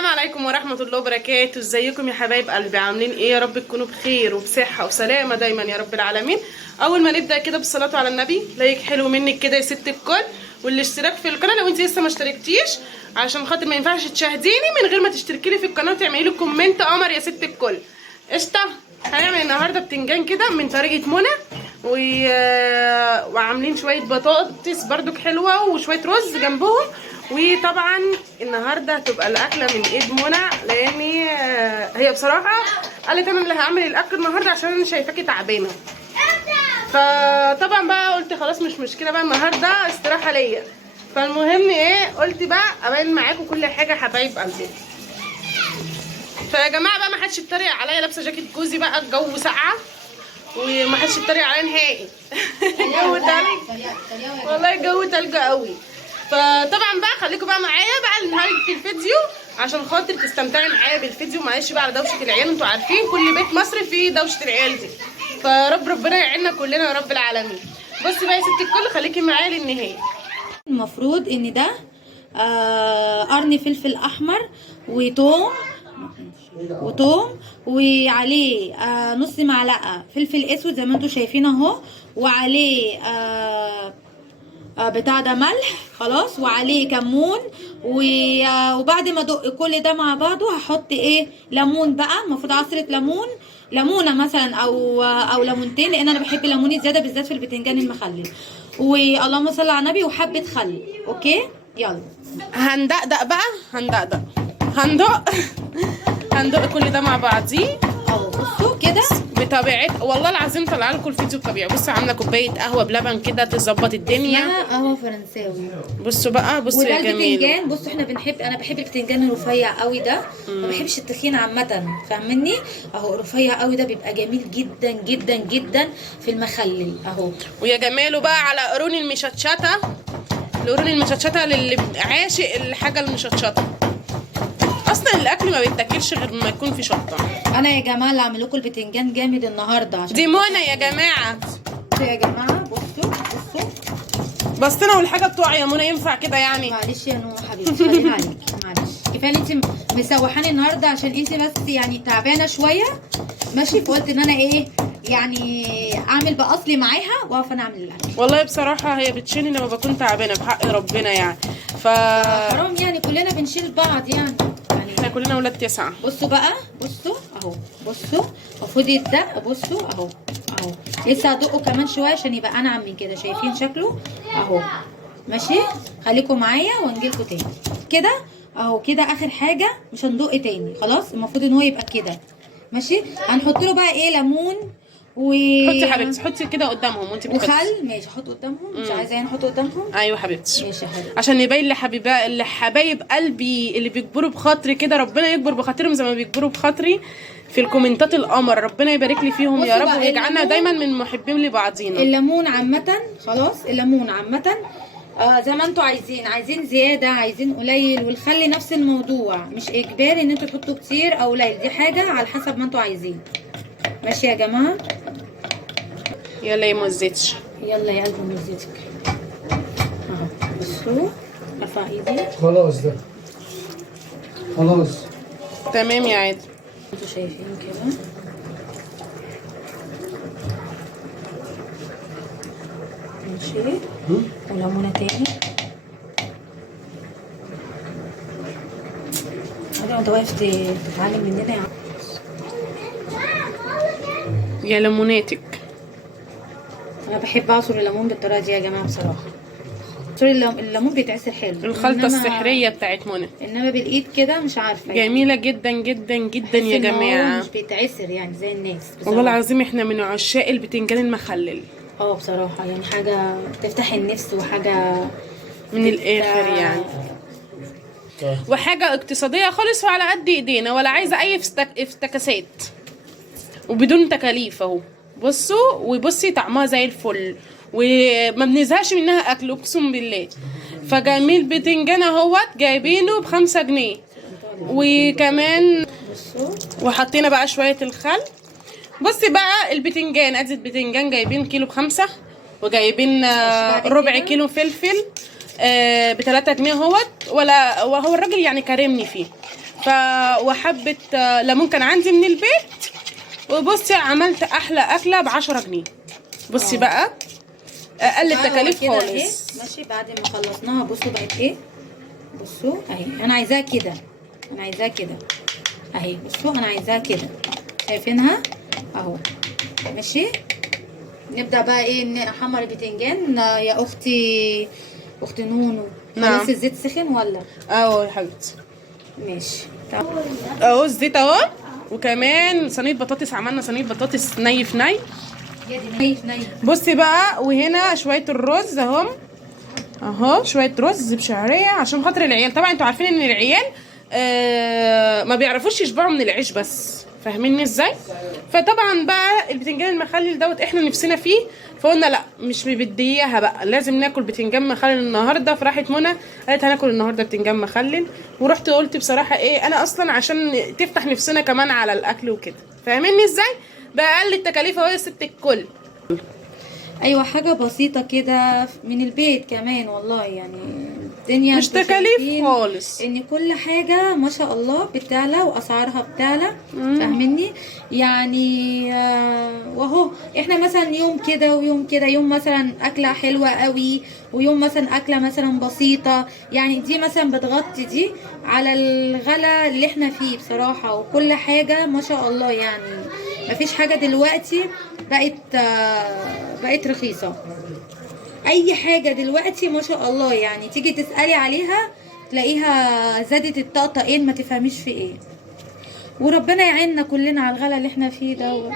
السلام عليكم ورحمة الله وبركاته. ازيكم يا حبايب قلبي؟ عاملين ايه؟ يا رب تكونوا بخير وبصحة وسلامة دايما يا رب العالمين. اول ما نبدأ كده بالصلاة على النبي، لايك حلو منك كده يا ست الكل، والاشتراك في القناة لو انت لسه ما اشتركتيش، عشان خاطر ما ينفعش تشاهديني من غير ما تشتركي لي في القناة وتعملي لي كومنت قمر يا ست الكل. قشطة. هنعمل النهارده بتنجان كده من طريقة منى وعاملين شوية بطاطس بردك حلوة وشوية رز جنبهم. وطبعا النهارده هتبقى الاكله من ايد منى، لان هي بصراحه قالت انا اللي هعمل الاكل النهارده عشان انا شايفاكي تعبانه. فطبعا بقى قلت خلاص مش مشكله بقى، النهارده استراحه ليا. فالمهم ايه، قلت بقى ابين معاكم كل حاجه حبايب قلبي. فيا جماعه بقى ما حدش يتريق عليا، لابسه جاكيت جوزي بقى، الجو ساقعه وما حدش يتريق عليا نهائي. الجو تلج والله، الجو تلج قوي. فطبعا بقى خليكم بقى معايا بقى لنهايه الفيديو عشان خاطر تستمتعي معايا بالفيديو. معلش بقى على دوشه العيال، انتوا عارفين كل بيت مصري فيه دوشه العيال دي، ربنا يعيننا كلنا يا رب العالمين. بصي بقى يا ست الكل، خليكي معايا للنهايه. المفروض ان ده قرن فلفل احمر وتوم وعليه نص معلقه فلفل اسود زي ما انتم شايفين اهو، وعليه بتاع ده ملح خلاص، وعليه كمون. وبعد ما ادق كل ده مع بعضه هحط ايه، ليمون بقى، المفروض عصره ليمونه مثلا او ليمونتين، لان انا بحب الليمون زياده بالذات في البتنجان المخلل. واللهم صل على النبي، وحبه خل. اوكي يلا هندقدق بقى، هندق كل ده مع بعضيه اهو. بصوا كده بطبيعه والله العظيم طالعه لكم الفيديو الطبيعي. بصوا عامله كوبايه قهوه بلبن كده تظبط الدنيا، قهوه فرنساوي. بصوا بقى، بصوا يا جميل. البتنجان بصوا احنا انا بحب البتنجان الرفيع قوي ده، ما بحبش التخين عامه، فاهمني؟ اهو رفيع قوي ده بيبقى جميل جدا جدا جدا في المخلل اهو. ويا جماله بقى على قرون المشطشطه، القرون المشطشطه للي عاشق الحاجه المشطشطه. اصلا الاكل ما بيتاكلش غير لما يكون في شطه. انا يا جماعه اللي عامل لكم البتنجان جامد النهارده عشان دي منى يا جماعه. يا جماعه بصوا بسطنا والحاجه بتوع يا منى، ينفع كده يعني؟ معلش يا نور حبيبتي، خلينا عليك، معلش كفايه انت مسوحاني النهارده عشان انت بس يعني تعبانه شويه، ماشي؟ فقلت ان انا ايه يعني اعمل باصلي معاها واقف انا اعمل الاكل. والله بصراحه هي بتشيلني لما بكون تعبانه بحق ربنا يعني. حرام يعني، كلنا بنشيل بعض يعني احنا كلنا ولاد 9. بصوا بقى، بصوا اهو، بصوا المفروض يتدق، بصوا اهو لسه هدقه كمان شويه عشان يبقى انعم من كده، شايفين شكله اهو؟ ماشي، خليكم معايا وانجيلكوا تاني كده اهو. كده اخر حاجه، مش هندق تاني خلاص، المفروض ان هو يبقى كده ماشي. هنحط له بقى ايه، ليمون حطي يا حبيبتي، حطي كده قدامهم وانت بتحطي. وخل، ماشي احط قدامهم، مش عايزه يعني احط قدامهم. ايوه حبيبتي، ماشي يا حبيبتي، عشان يبين لحبايب قلبي اللي بيكبروا بخاطري كده، ربنا يكبر بخاطرهم زي ما بيكبروا بخاطري في الكومنتات القمر. ربنا يبارك لي فيهم يا رب، ويجعلنا دايما من محبين لبعضينا. الليمون عامه خلاص، الليمون عامه زي ما انتوا عايزين زياده، عايزين قليل، والخل نفس الموضوع، مش اجباري ان انتوا تحطوا كتير او قليل، دي حاجه على حسب ما انتوا عايزين. ماشي يا جماعه؟ يلا يا مزتش، يلا يا قلبي مزيتك اهو. بصوا ارفع ايدي خلاص، ده خلاص تمام يا عادل. انتوا شايفين كده ماشي، وليمونه تاني. انت واقف تتعلم مننا يا ليموناتك. انا بحب اعصر الليمون بالطريقه دي يا جماعه بصراحه. الليمون بيتعصر حلو، الخلطه السحريه بتاعت منى، انما بالايد كده مش عارفه يعني. جميله جدا جدا جدا يا جماعه، مش بيتعصر يعني زي الناس بصراحة. والله العظيم احنا من عشاق البتنجان المخلل بصراحه يعني حاجه تفتح النفس، وحاجه من الاخر يعني، وحاجه اقتصاديه خالص وعلى قد ايدينا، ولا عايزه اي افتكاسات، وبدون تكاليف اهو. بصوا وبصي طعمها زي الفل، وما بنزهقش منها اكل اقسم بالله. فجميل بتنجان اهوت جايبينه ب5 جنيه، وكمان وحطينا بقى شويه الخل. بصي بقى البتنجان، ادي البتنجان جايبين كيلو ب5، وجايبين ربع كيلو فلفل ب3 جنيه اهوت، وهو الراجل يعني كرمني فيه. وحبه ليمون كان عندي من البيت. وبصي عملت احلى اكله ب10 جنيه. بصي بقى اقل التكاليف كده خالص. اهي ماشي. بعد ما خلصناها بصوا بقت ايه، بصوا اهي. انا عايزاها كده، انا عايزاها كده اهي. بصوا انا عايزاها كده، شايفينها اهو. ماشي. نبدا بقى ايه، نحمر البتنجان يا اختي، اختي نونو. نعم. خلاص الزيت سخن ولا؟ اهو يا حبيبتي ماشي. اهو الزيت اهو. وكمان صينيه بطاطس، عملنا صينيه بطاطس ني في ني. ني ني. بصي بقى، وهنا شويه الرز اهم اهو، شويه رز بشعريه عشان خاطر العيال. طبعا انتوا عارفين ان العيال ما بيعرفوش يشبعوا من العيش بس، فاهميني ازاي؟ فطبعا بقى البتنجان المخلل دوت احنا نفسنا فيه، فقلنا لا مش مبدياها بقى، لازم ناكل بتنجان مخلل النهارده. فراحت منى قالت هناكل النهارده بتنجان مخلل، ورحت قلت بصراحه ايه، انا اصلا عشان تفتح نفسنا كمان على الاكل وكده، فاهميني ازاي؟ باقل التكاليف اهو يا ست الكل. ايوه حاجه بسيطه كده من البيت كمان والله، يعني الدنيا مش انتوا تكاليف شايفين خالص. ان كل حاجه ما شاء الله بتعلى واسعارها بتعلى، فاهمني يعني. وهو احنا مثلا يوم كده ويوم كده، يوم مثلا اكله حلوه قوي ويوم مثلا اكله مثلا بسيطه، يعني دي مثلا بتغطي دي على الغلا اللي احنا فيه بصراحه. وكل حاجه ما شاء الله يعني، مفيش حاجه دلوقتي بقت رخيصه. اي حاجه دلوقتي ما شاء الله يعني تيجي تسالي عليها تلاقيها زادت الطقطقين، ما تفهميش في ايه. وربنا يعيننا كلنا على الغلا اللي احنا فيه دوت.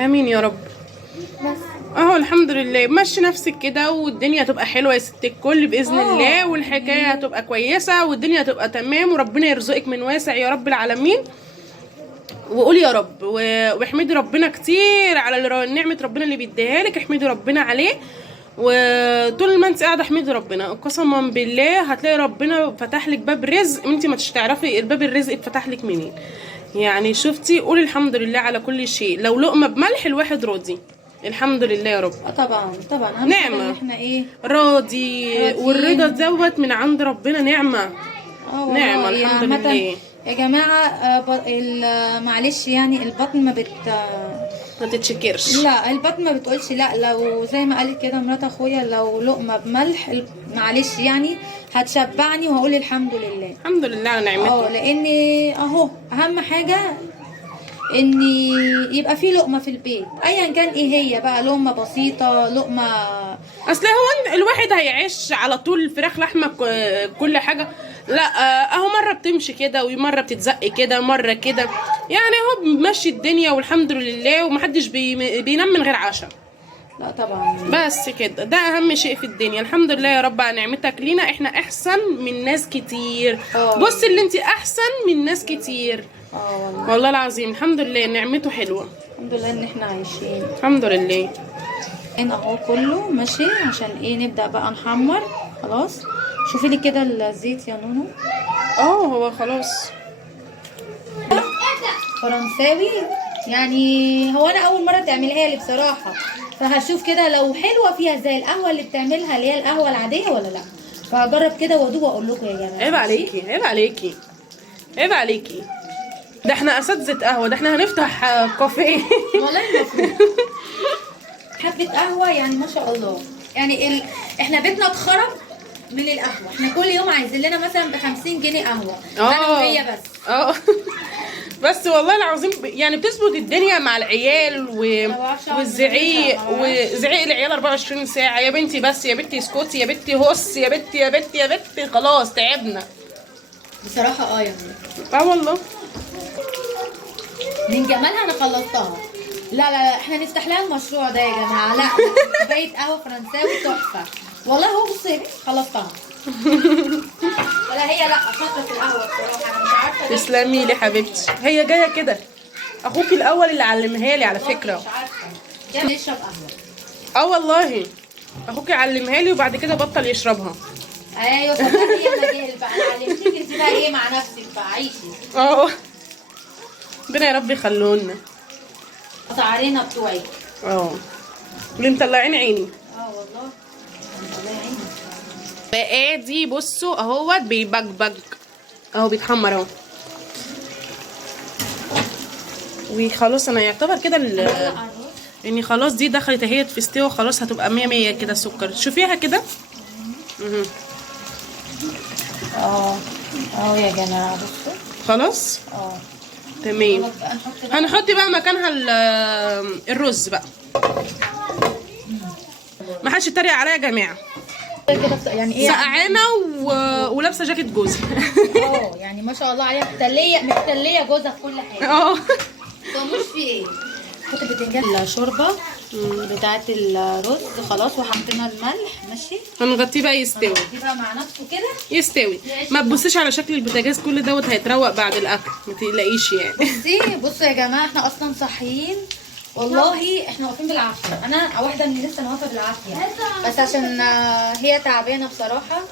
امين يا رب. بس اهو الحمد لله، مشي نفسك كده والدنيا هتبقى حلوه يا ست الكل باذن الله، والحكايه هتبقى كويسه والدنيا هتبقى تمام، وربنا يرزقك من واسع يا رب العالمين. وقولي يا رب واحمدي ربنا كتير على نعمه ربنا اللي بيديها لك، احمدي ربنا عليه. وطول ما انت قاعده احمدي ربنا، قسما بالله هتلاقي ربنا فتح لك باب رزق انت ما تعرفي الباب الرزق اتفتح لك منين. يعني شفتي، قولي الحمد لله على كل شيء. لو لقمه بملح الواحد راضي، الحمد لله يا رب. طبعا طبعا اهم حاجة نعمة. ان احنا ايه، راضي. والرضا دوت من عند ربنا نعمة. والله نعمة الحمد عامة لله. يا جماعة. معلش يعني البطن ما تتشكرش. لا البطن ما بتقولش لا. لو زي ما قالت كده مرات اخويا، لو لقمة بملح معلش يعني هتشبعني وهقول الحمد لله. الحمد لله على نعمته. لان اهو اهم حاجة ان يبقى في لقمة في البيت، ايا كان ايه هي بقى، لقمة بسيطة، لقمة. اصل هو الواحد هيعيش على طول فراخ لحمة كل حاجة؟ لا. اهو مرة بتمشي كده ومرة بتتزق كده مرة كده، يعني اهو بنمشي الدنيا والحمد لله. ومحدش بينام من غير عشاء. لا طبعا. بس كده، ده اهم شيء في الدنيا. الحمد لله يا رب على نعمتك لينا، احنا احسن من ناس كتير. بصي اللي انت احسن من ناس كتير. والله والله العظيم الحمد لله نعمته حلوه. الحمد لله ان احنا عايشين. الحمد لله. هنا اهو كله ماشي. عشان ايه نبدا بقى نحمر. خلاص شوفي لي كده الزيت يا نونو. هو خلاص فرنساوي يعني. هو انا اول مره تعملها لي بصراحه، فهشوف كده لو حلوه فيها زي القهوه اللي بتعملها اللي هي القهوه العاديه ولا لا. فهجرب كده وادوق واقول لكم يا جماعه. عيب عليكي، عيب عليكي، عيب عليكي. ده احنا اساتذه قهوه، ده احنا هنفتح كافيه. والله المفروض. حبه قهوه يعني ما شاء الله يعني. احنا بيتنا اتخرب من القهوه. احنا كل يوم عايزين لنا مثلا ب50 جنيه قهوه انا وهي بس. بس والله العظيم يعني بتظبط الدنيا مع العيال والزعيق وزعيق العيال 24 ساعه. يا بنتي بس، يا بنتي اسكتي، يا بنتي هص، يا بنتي يا بنتي يا بنتي، خلاص تعبنا بصراحه. يعني والله من جمالها انا خلصتها. لا احنا نفتح لها المشروع ده يا جماعه. لا كوبايه قهوه فرنساوي تحفه والله. هو بصي خلصتها. ولا هي لا شاطره في القهوه بصراحه. انا مش عارفه. تسلمي لي حبيبتي، هي جايه كده. اخوكي الاول اللي علمها لي على فكره. مش عارفه جاي نشرب قهوه. والله اخوكي علمها لي وبعد كده بطل يشربها. ايوه صدقني يلا جاهل بقى. انا علمتك انت بقى ايه مع نفسك بقى، عيشي. ربنا يا رب يخلونا. اسعارنا بتوعي. اللي مطلعين عيني. والله مطلعين عيني. بقى دي بصوا اهوت بيبجبج اهو، بيتحمر اهو. وخلاص انا يعتبر كده يعني خلاص دي دخلت اهي في استوى، خلاص هتبقى 100 100 كده السكر. شوفيها كده. يا جماعه بصوا خلاص تمام. هنحط بقى مكانها الرز بقى. ما حدش يتريق عليا يا جماعه، كده يعني ايه سقعانه ولابسه جاكيت جوزي. يعني ما شاء الله عليها مختليه جوزها في كل حاجه. مش في ايه. حط بتنجان الشوربه بتاعت الرز خلاص، وحطينا الملح. ماشي، هنغطيه بقى يستوي. هنغطيه بقى مع نفسه كده يستوي. ما تبصيش على شكل البوتاجاز، كل دوت هيتروق بعد الاكل، ما تقلقيش يعني. بصوا يا جماعه، احنا اصلا صاحيين والله، احنا واقفين بالعافيه. انا واحده من لسه واقفه بالعافيه، بس عشان هي تعبانه بصراحه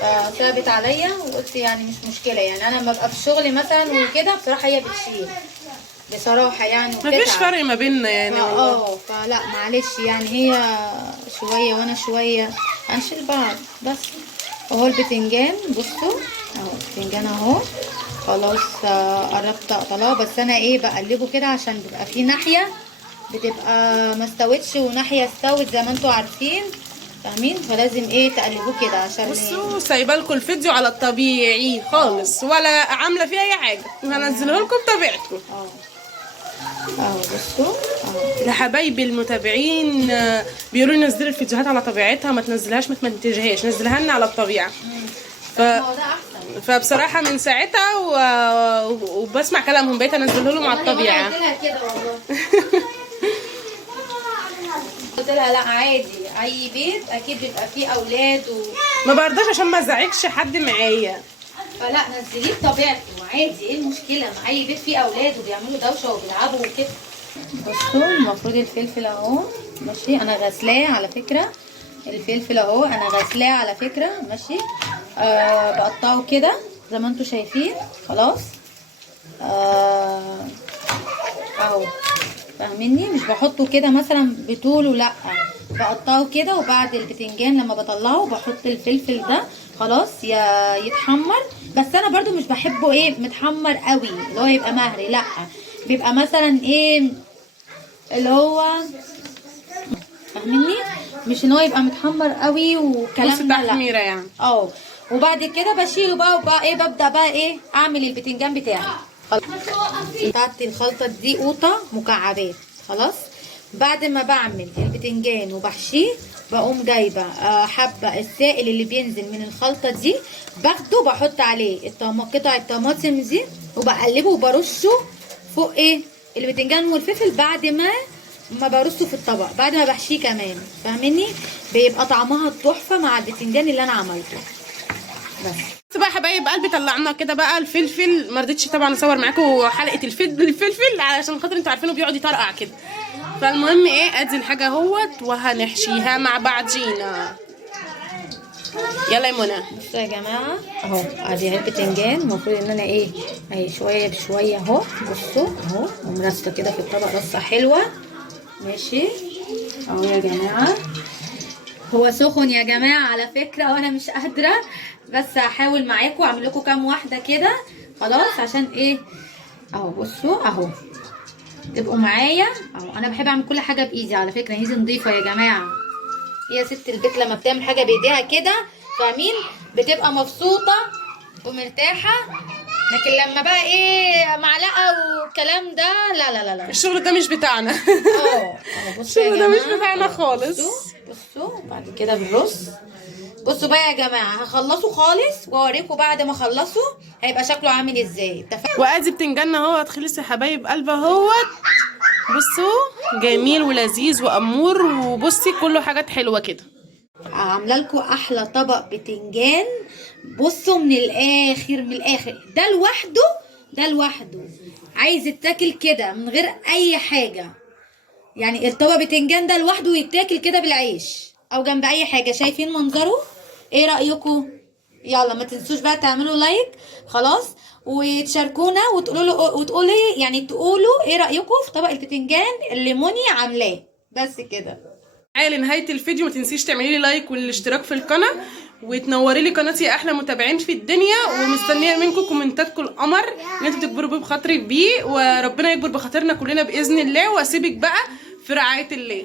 فصعبت عليا، وقلت يعني مش مشكله. يعني انا لما ببقى في الشغل مثلا وكده بصراحه هي بتشيل بصراحه يعني، مفيش فرق ما بيننا يعني والله. فلا معلش يعني، هي شويه وانا شويه هنشيل بعض. بس اهو البتنجان، بصوا اهو البتنجان اهو خلاص قربت اقطعه. بس انا ايه بقلبه كده عشان بيبقى فيه ناحيه بتبقى ما استوتش وناحيه استوت زي ما انتوا عارفين، فاهمين؟ فلازم ايه تقلبوه كده عشان بصوا سايبه لكم الفيديو على الطبيعي خالص، ولا عامله فيه اي حاجه، هنزله لكم بطبيعتكم. بصوا يا حبايبي المتابعين بيقولوا لي نزلي الفيديوهات على طبيعتها، ما تنزلهاش ما تمنتجهاش، نزلها لنا على الطبيعه. فبصراحه من ساعتها وبسمع كلامهم بقيت انزله لهم على الطبيعه. قلت لها كده والله. قلت لها لا عادي، اي بيت اكيد بيبقى فيه اولاد ما برضاش عشان ما ازعجش حد معايا، فلا نزليه بطبيعته عادي. ايه المشكله؟ مع اي بيت فيه اولاد وبيعملوا دوشه وبيلعبوا وكده. بصوا المفروض الفلفل اهو ماشي، انا غسلاه على فكره. الفلفل اهو انا غسلاه على فكره ماشي. بقطعه كده زي ما انتوا شايفين خلاص. اهو فاهميني، مش بحطه كده مثلا بطوله، لا بقطعه كده. وبعد البتنجان لما بطلعه بحط الفلفل ده خلاص يتحمر. بس انا برضو مش بحبه ايه متحمر قوي اللي هو يبقى مهري، لا بيبقى مثلا ايه اللي هو فاهميني، مش ان هو يبقى متحمر قوي وكلام ده، تحميره يعني. وبعد كده بشيله بقى ايه ببدا بقى ايه اعمل البتنجان بتاعي. قطعت الخلطه دي قوطه مكعبات خلاص. بعد ما بعمل البتنجان وبحشيه بقوم جايبه حبه السائل اللي بينزل من الخلطه دي، باخده بحط عليه قطع الطماطم دي وبقلبه وبرشه فوق ايه البتنجان والفلفل. بعد ما برصه في الطبق بعد ما بحشيه كمان، فاهميني؟ بيبقى طعمها تحفه مع البتنجان اللي انا عملته. بس بقى حبايب قلبي طلعنا كده بقى الفلفل. ما رضيتش طبعا اصور معاكم حلقه الفلفل علشان خاطر انتوا عارفينه بيقعد يطرقع كده. فالمهم ايه، ادي الحاجه اهوت وهنحشيها مع بعضينا. يلا يا منى. بصوا يا جماعه اهو ادي البتنجان، المفروض ان انا ايه اهي شويه بشويه اهو. بصوا اهو ومرصه كده في الطبق رصه حلوه ماشي اهو يا جماعه. هو سخن يا جماعه على فكره وانا مش قادره، بس هحاول معاكم اعمل لكم كام واحده كده خلاص عشان ايه اهو. بصوا اهو تبقوا معايا اهو. انا بحب اعمل كل حاجه بايدي على فكره، ايدي نظيفه يا جماعه. هي ست البيت لما بتعمل حاجه بايديها كده فاهمين بتبقى مبسوطه ومرتاحه. لكن لما بقى ايه معلقه والكلام ده لا لا لا لا، الشغل ده مش بتاعنا. بصوا يا الشغل جماعه ده مش بتاعنا خالص. بصوا بعد كده بالرز. بصوا بقى يا جماعه هخلصه خالص واوريكم بعد ما اخلصه هيبقى شكله عامل ازاي. وادي بتنجان اهوت خلص يا حبايب قلبي اهوت. بصوا جميل ولذيذ وامور، وبصي كله حاجات حلوه كده. عامله لكم احلى طبق بتنجان. بصوا من الاخر ده لوحده عايز يتاكل كده من غير اي حاجه. يعني الطبق بتنجان ده لوحده يتاكل كده بالعيش او جنب اي حاجه. شايفين منظره؟ ايه رايكم؟ يلا ما تنسوش بقى تعملوا لايك خلاص وتشاركونا وتقولوا يعني تقولوا ايه رايكم في طبق البتنجان اللي منى عاملاه. بس كده. لنهايه الفيديو ما تنسيش تعملي لي لايك والاشتراك في القناه، وتنوري لي قناتي يا احلى متابعين في الدنيا، ومستنيه منكم كومنتاتكم القمر ان انتوا تكبروا بخاطري بيه، وربنا يكبر بخاطرنا كلنا باذن الله. واسيبك بقى في رعايه الله.